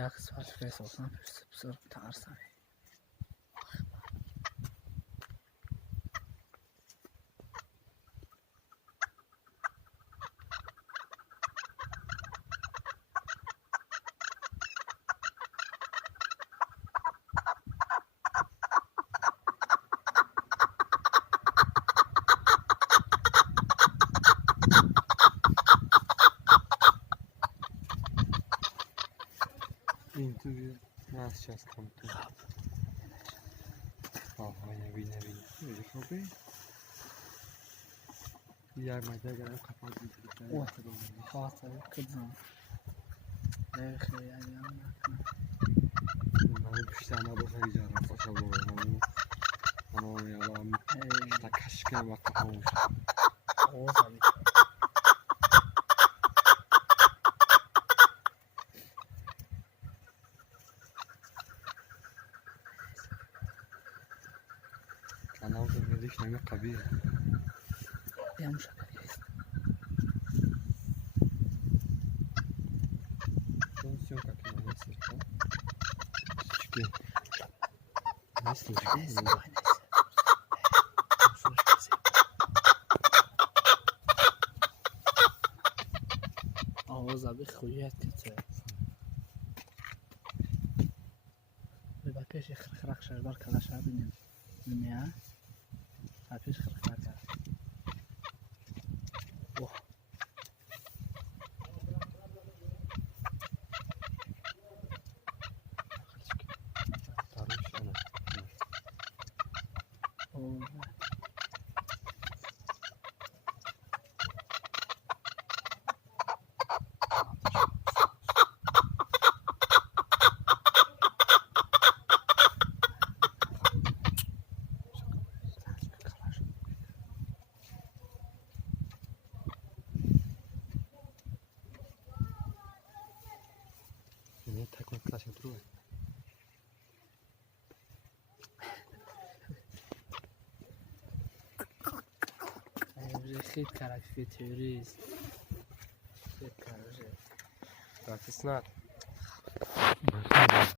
Jak spać wysoko, psur ptarsami. Interview. Nas сейчас там тут. Vine. Öyle kapıyı. Yarmayda gelen kapalı bir Oh. خاطر كذا. لا خير يعني Bunların kuşlarına bakacağım. Maşallah oğlum. Ama ya lan. İşte kaşıkına bak kafamı. غوصة. Anam da ne düşünüyor kabi. يا مشكلة. Konusyon kakına nasıl? Çünkü nasıl çıkıyor? غوصة بخويات كتير. بدا بيش يخرخ شجر كذا شابين المياه. هابيش خرخ كذا. اوه. Tarmış ana. اوه. Ne takma klasya duruyor. خيط كراك في توريز. خيط كراك. That's not.